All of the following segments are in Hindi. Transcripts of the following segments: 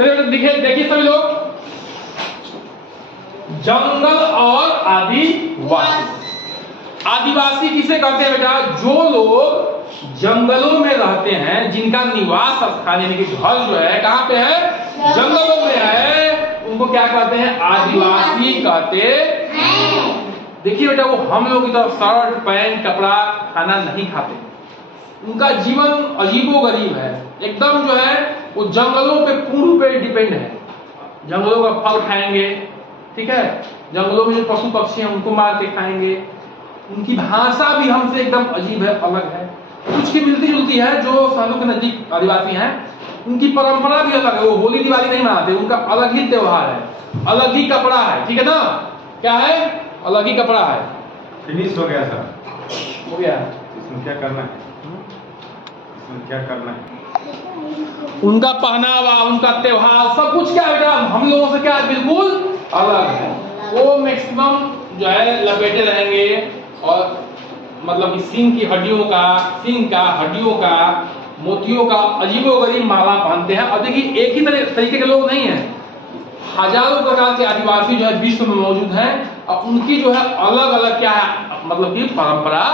चलिए देखिए सभी लोग, जंगल और आदिवासी। आदिवासी किसे कहते हैं बेटा? जो लोग जंगलों में रहते हैं, जिनका निवास स्थान यानी कि घर जो है कहाँ पे है? जंगलों में है, उनको क्या कहते हैं? आदिवासी कहते हैं। देखिए बेटा, वो हम लोग की तरह शर्ट पैंट कपड़ा खाना नहीं खाते, उनका जीवन अजीबोगरीब है एकदम, जो है वो जंगलों पे पूर्ण पे डिपेंड है। जंगलों का फल खाएंगे, ठीक है, जंगलों में जो पशु पक्षी हैं उनको मार के खाएंगे। उनकी भाषा भी हमसे एकदम अजीब है, अलग है, कुछ की मिलती जुलती है। जो शहरों के नजदीक आदिवासी हैं उनकी परंपरा भी अलग है, वो होली दिवाली नहीं मनाते, उनका अलग ही त्योहार है, अलग ही कपड़ा है, ठीक है ना? क्या है? अलग ही कपड़ा है। फिनिश हो गया सर, हो गया। इसमें क्या करना है? इसमें क्या करना है? उनका पहनावा, उनका त्योहार, सब कुछ क्या बेटा हम लोगों से क्या बिल्कुल अलग है। वो मैक्सिमम जो है लपेटे रहेंगे और मतलब सींग की हड्डियों का, सींग का, हड्डियों का, मोतियों का अजीबोगरीब माला पहनते हैं। और देखिए एक ही तरीके के लोग नहीं हैं, हजारों प्रकार के आदिवासी जो है विश्व में मौजूद हैं और उनकी जो है अलग अलग क्या है मतलब की परंपरा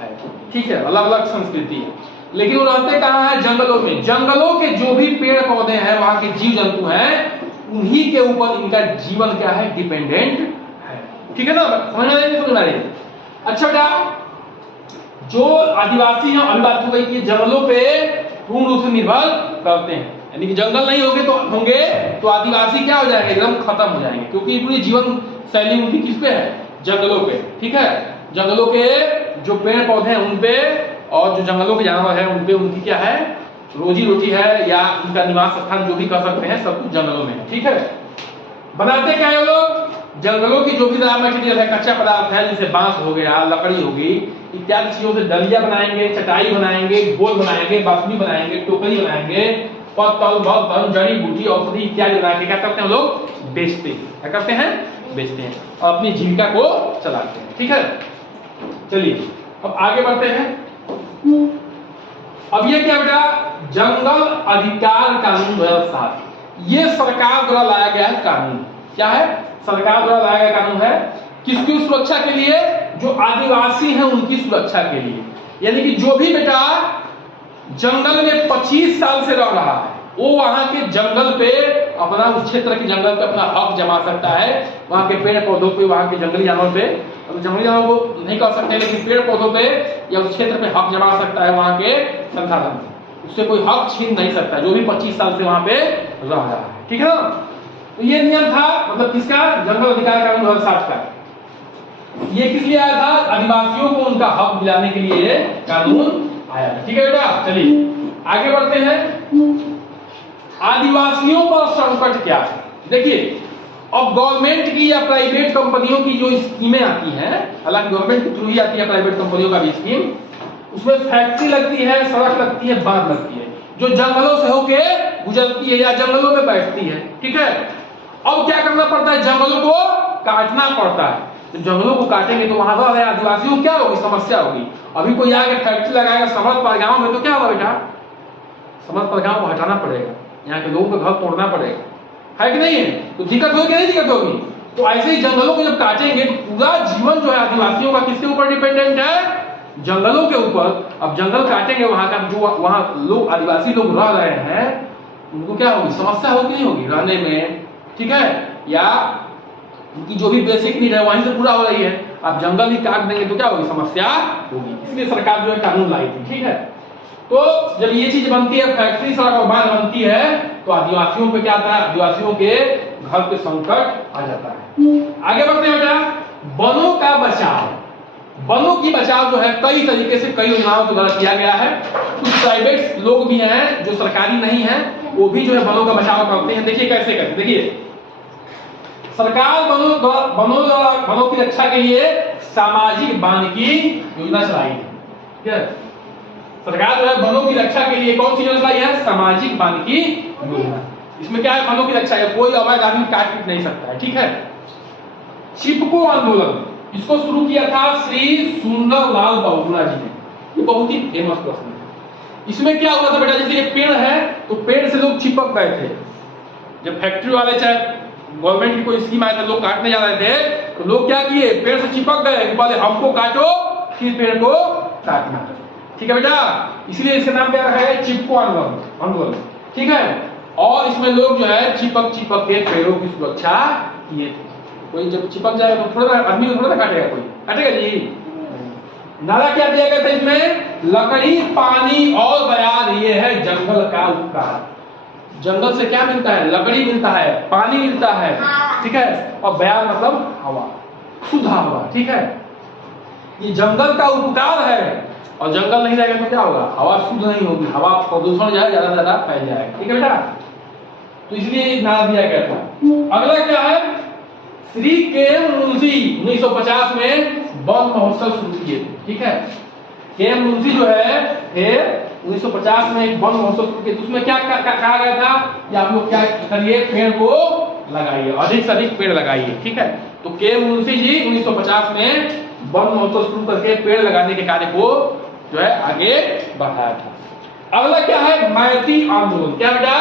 है, ठीक है, अलग अलग संस्कृति है। लेकिन वो रहते कहाँ है? जंगलों में। जंगलों के जो भी पेड़ पौधे हैं, वहां के जीव जंतु हैं, उन्हीं के ऊपर इनका जीवन क्या है? डिपेंडेंट है, ठीक है ना? समझ में आ रही है? अच्छा बेटा, जो आदिवासी हैं, अभी बात हो गई कि जंगलों पे पूर्ण रूप से निर्भर करते हैं, यानी कि जंगल नहीं होंगे तो आदिवासी क्या हो जाएंगे? एकदम खत्म हो जाएंगे, क्योंकि पूरी जीवन शैली उनकी किस पे है? जंगलों पे, ठीक है। जंगलों के जो पेड़ पौधे हैं उनपे और जो जंगलों के जानवर हैं उनपे उनकी क्या है? रोजी रोटी है, या उनका निवास स्थान जो भी कर सकते हैं, सब कुछ जंगलों में है, ठीक है। बनाते क्या है लोग? जंगलों की जो भी मटेरियल है, कच्चा पदार्थ है, जैसे बांस हो गया, लकड़ी होगी, इत्यादि चीजों से डलिया बनाएंगे, चटाई बनाएंगे, गोल बनाएंगे, बांसुरी बनाएंगे, टोकरी बनाएंगे, पत्तल बर्तन जड़ी बूटी औषधि इत्यादि बना के क्या करते हैं लोग? बेचते हैं। क्या करते हैं? बेचते हैं और अपनी जीविका को चलाते हैं, ठीक है। चलिए अब आगे बढ़ते हैं। अब ये क्या बेटा? जंगल अधिकार कानून 2007, ये सरकार द्वारा लाया गया है कानून। क्या है? सरकार द्वारा लाया गया कानून है, किसकी सुरक्षा के लिए? जो आदिवासी हैं उनकी सुरक्षा के लिए। यानी कि जो भी बेटा जंगल में 25 साल से रह रहा है, वो वहां के जंगल पे अपना, उस क्षेत्र के जंगल पे अपना हक जमा सकता है। वहां के पेड़ पौधों पे, वहां के जंगली जानवर पे, जंगली जानवर को नहीं कर सकते, लेकिन पेड़ पौधों पे या उस क्षेत्र पे हक जमा सकता है, वहां के संसाधन पे उससे कोई हक छीन नहीं सकता, जो भी 25 साल से वहां पे रह रहा है, ठीक है ना? तो ये नियम था, मतलब किसका? जंगल अधिकार कानून 2007 का। ये किस लिए आया था? आदिवासियों को उनका हक दिलाने के लिए कानून आया था, ठीक है बेटा। चलिए आगे बढ़ते हैं। आदिवासियों पर संकट क्या है? देखिए, अब गवर्नमेंट की या प्राइवेट कंपनियों की जो स्कीमें आती हैं, हालांकि गवर्नमेंट के थ्रू ही आती है प्राइवेट कंपनियों का भी स्कीम, उसमें फैक्ट्री लगती है, सड़क लगती है, बांध लगती है, जो जंगलों से होके गुजरती है या जंगलों में बैठती है, ठीक है। अब क्या करना पड़ता है? जंगलों को काटना पड़ता है। तो जंगलों को काटेंगे तो वहां रह रहे आदिवासियों को क्या होगी? समस्या होगी। अभी कोई आगे फैक्ट्री लगाएगा समर्थ परगांव में, तो क्या होगा बेटा? समर्थ परगांव को हटाना पड़ेगा, यहाँ के लोगों का घर तोड़ना पड़ेगा, है कि नहीं है? तो दिक्कत होगी, नहीं दिक्कत होगी? तो ऐसे ही जंगलों को जब काटेंगे तो पूरा जीवन जो है आदिवासियों का किसके ऊपर डिपेंडेंट है? जंगलों के ऊपर। अब जंगल काटेंगे, वहां का जो वहां लोग आदिवासी लोग रह रहे हैं उनको क्या होगी? समस्या होगी, नहीं होगी रहने में, ठीक है, या उनकी जो भी बेसिक नीड है वहीं से पूरा हो रही है। आप जंगल ही काट देंगे तो क्या होगी? समस्या होगी। इसलिए सरकार जो है कानून लाई थी, ठीक है। तो जब ये चीज बनती है, फैक्ट्री सड़क और बांध बनती है, तो आदिवासियों पे क्या आता है? आदिवासियों के घर पे संकट आ जाता है। आगे बढ़ते हैं बेटा। वनों का बचाव। वनों की बचाव जो है कई तरीके से, कई योजनाओं के द्वारा किया गया है। कुछ प्राइवेट लोग भी हैं जो सरकारी नहीं है, वो भी जो है वनों का बचाव करते हैं। देखिए कैसे करते, देखिए सरकार वनों की रक्षा के लिए सामाजिक वानिकी योजना चलाई है, ठीक है। सरकार जो है वनों की रक्षा के लिए कौन सी योजना चलाई है? सामाजिक वानिकी योजना। इसमें क्या है? वनों की रक्षा है, कोई अवैध आदमी काट पीट नहीं सकता है, ठीक है। चिपको आंदोलन, इसको शुरू किया था श्री सुंदरलाल बहुगुणा जी ने। ये बहुत ही फेमस प्रश्न है। इसमें क्या हुआ था बेटा? जैसे ये पेड़ है, तो पेड़ से लोग चिपक गए थे, जब फैक्ट्री वाले चाहे गवर्नमेंट की कोई स्कीम आए थे, लोग काटने जा रहे थे, तो लोग क्या किए, पेड़ से चिपक गए कि पहले हमको काटो फिर पेड़ को काटना। ठीक है बेटा, इसलिए इसका नाम क्या रखा है, चिपको आंदोलन। ठीक है, और इसमें लोग जो है चिपक के पेड़ों की सुरक्षा किए थे। कोई जब चिपक जाएगा तो थोड़ा आदमी को थोड़ा ना काटेगा, कोई काटेगा जी। नारा क्या दिया गया था इसमें, लकड़ी, पानी और बयान, ये है जंगल का उपकार। जंगल से क्या मिलता है, लकड़ी मिलता है, पानी मिलता है, ठीक है, और बयान मतलब हवा, शुद्ध हवा। ठीक है, ये जंगल का उपकार है, और जंगल नहीं रहेगा तो क्या होगा, हवा शुद्ध नहीं होगी, हवा प्रदूषण जो है ज्यादा से ज्यादा फैल जाएगा। ठीक है बेटा, तो इसलिए नारा दिया गया था। अगला क्या है, श्री के मुंशी 1950 में वन महोत्सव शुरू किए थे। ठीक है, के मुंशी जो है 1950 में एक वन महोत्सव शुरू किए, उसमें क्या कहा गया था कि आप लोग क्या करिए, पेड़ को लगाइए, अधिक से अधिक पेड़ लगाइए। ठीक है, तो के मुंशी जी 1950 में वन महोत्सव शुरू करके पेड़ लगाने के कार्य को जो है आगे बढ़ाया था। अगला क्या है, मैती आंदोलन। क्या बेटा,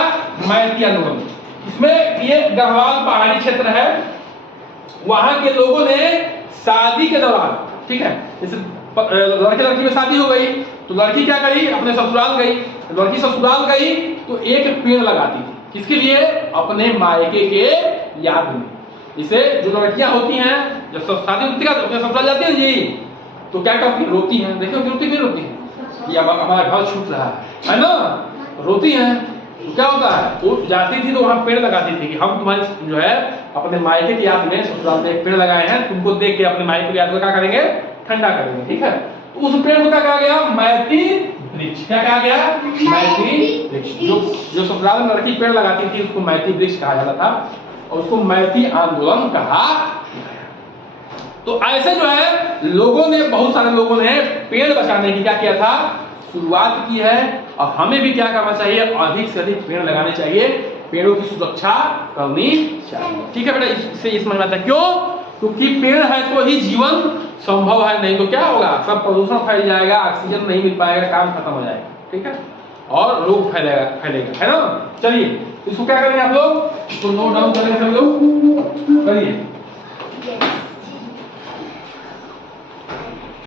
मैती आंदोलन। इसमें ये गढ़वाल पहाड़ी क्षेत्र है, वहां के लोगों ने शादी के दौरान, ठीक है, जैसे लड़के लड़की में शादी हो गई तो लड़की क्या करी, अपने ससुराल गई, लड़की ससुराल गई तो एक पेड़ लगाती थी, किसके लिए, अपने मायके के याद में। जैसे जो लड़कियां होती हैं जब शादी होती है अपने ससुराल जाती है जी, तो क्या करती, रोती हैं। देखो रोती क्यों रोती है, ये अब हमारा घर छूट रहा है ना, रोती हैं। तो क्या होता है, वो जाती थी तो वहां पेड़ लगाती थी कि हम तुम्हारे जो है अपने मायके की याद में ससुराल में एक पेड़ लगाए हैं, तुमको देख के अपने मायके की याद को क्या करेंगे, ठंडा करेंगे। ठीक है, तो उस पेड़ को क्या कहा गया, मैती वृक्ष। क्या कहा गया, मैती वृक्ष। जो ससुराल में लड़की पेड़ लगाती थी उसको मैती वृक्ष कहा जाता था, और उसको मैती आंदोलन कहा। तो ऐसे जो है लोगों ने, बहुत सारे लोगों ने पेड़ बचाने की क्या किया था, शुरुआत की है, और हमें भी क्या करना चाहिए, अधिक से अधिक पेड़ लगाने चाहिए, पेड़ों की सुरक्षा करनी चाहिए। ठीक है बेटा, इससे ये समझ में आता है क्यों, क्योंकि पेड़ है तो ही जीवन संभव है, नहीं तो क्या होगा, सब प्रदूषण फैल जाएगा, ऑक्सीजन नहीं मिल पाएगा, काम खत्म हो जाएगा। ठीक है, और रोग फैलेगा, है ना। चलिए इसको क्या करेंगे आप लोग, इसको नोट डाउन करेंगे सब लोग, करिए।